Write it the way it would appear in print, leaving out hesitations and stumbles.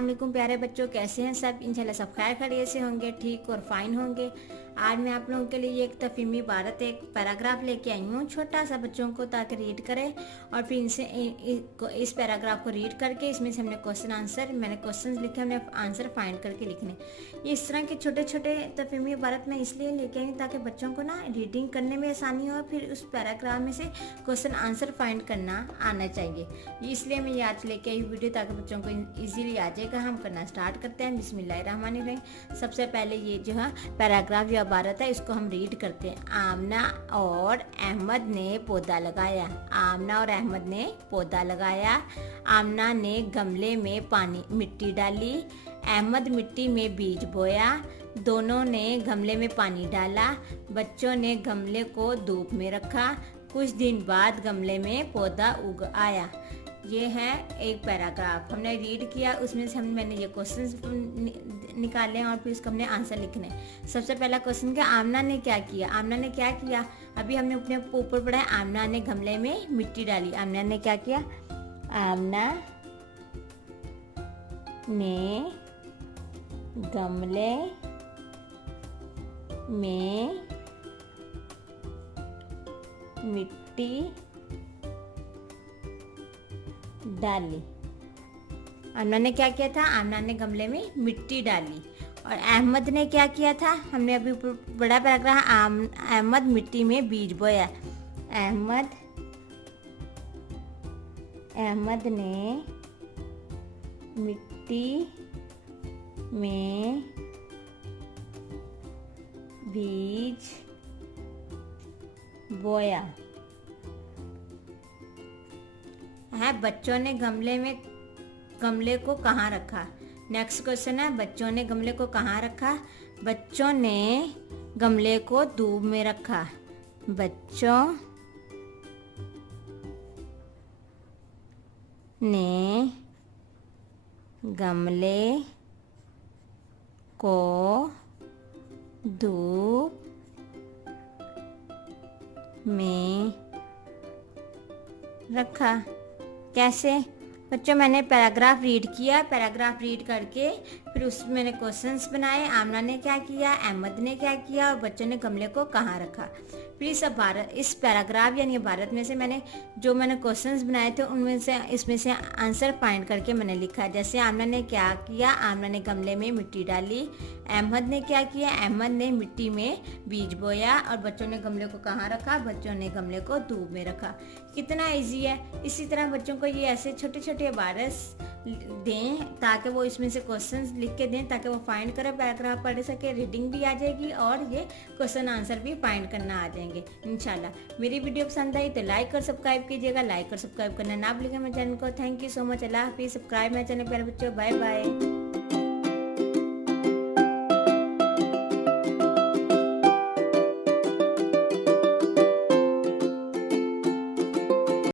अस्सलाम वालेकुम प्यारे बच्चों, कैसे हैं सब। इंशाल्लाह सब खैर खैरियत से होंगे, ठीक और फाइन होंगे। आज मैं आप लोगों के लिए एक तफहीमी इबारत, एक पैराग्राफ लेके आई हूँ छोटा सा बच्चों को, ताकि रीड करें और फिर इनसे इस पैराग्राफ को रीड करके इसमें से हमने क्वेश्चन आंसर, मैंने क्वेश्चन लिखे, हमने आंसर फाइंड करके लिखने। इस तरह के छोटे छोटे तफहीमी इबारत मैं इसलिए लेके आई ताकि बच्चों को ना रीडिंग करने में आसानी हो, फिर उस पैराग्राफ में से क्वेश्चन आंसर फाइंड करना आना चाहिए। इसलिए मैं ये आज लेके आई वीडियो ताकि बच्चों को इजीली आ जाएगा। हम करना स्टार्ट करते हैं। बिस्मिल्लाहिर्रहमानिर्रहीम। सबसे पहले ये जो है पैराग्राफ या इबारत है, इसको हम रीड करते हैं। आमना और अहमद ने पौधा लगाया। आमना और अहमद ने पौधा लगाया। आमना ने गमले में मिट्टी डाली। अहमद मिट्टी में बीज बोया। दोनों ने गमले में पानी डाला। बच्चों ने गमले को धूप में रखा। कुछ दिन बाद गमले में पौधा उग आया। ये है एक पैराग्राफ हमने रीड किया, उसमें से मैंने ये क्वेश्चंस निकाले और फिर उसका हमने आंसर लिखने। सबसे पहला क्वेश्चन क्या, आमना ने क्या किया। आमना ने क्या किया, अभी हमने अपने ऊपर पढ़ा है। आमना ने गमले में मिट्टी डाली। आमना ने क्या किया, आमना ने गमले में मिट्टी डाली। आमना ने क्या किया था, आमना ने गमले में मिट्टी डाली। और अहमद ने क्या किया था, हमने अभी बड़ा पैराग्राफ, अहमद मिट्टी में बीज बोया। अहमद ने मिट्टी में बीज बोया है। बच्चों ने गमले को कहाँ रखा। नेक्स्ट क्वेश्चन है, बच्चों ने गमले को कहाँ रखा। बच्चों ने गमले को धूप में रखा। बच्चों ने गमले को धूप में रखा। कैसे बच्चों, मैंने पैराग्राफ रीड किया, पैराग्राफ रीड करके फिर उसमें मैंने क्वेश्चंस बनाए। आमना ने क्या किया, अहमद ने क्या किया और बच्चों ने गमले को कहाँ रखा। फिर इस पैराग्राफ यानी भारत में से मैंने क्वेश्चंस बनाए थे, उनमें से इसमें से आंसर फाइंड करके मैंने लिखा। जैसे आमना ने क्या किया, आमना ने गमले में मिट्टी डाली। अहमद ने क्या किया, अहमद ने मिट्टी में बीज बोया। और बच्चों ने गमले को कहाँ रखा, बच्चों ने गमले को धूप में रखा। कितना ईजी है। इसी तरह बच्चों को ये ऐसे छोटे छोटे इबारत दें ताकि वो इसमें से क्वेश्चंस लिख के दें, ताकि वो फाइंड करे, पैराग्राफ पढ़ सके, रीडिंग भी आ जाएगी और ये क्वेश्चन आंसर भी फाइंड करना आ जाएंगे इंशाल्लाह। मेरी वीडियो पसंद आई तो लाइक और सब्सक्राइब कीजिएगा। लाइक और सब्सक्राइब करना ना भूलिएगा मेरे चैनल को। Thank you so much. अल्लाह हाफिज़। सब्सक्राइब मेरे चैनल प्यारे बच्चों। Bye bye.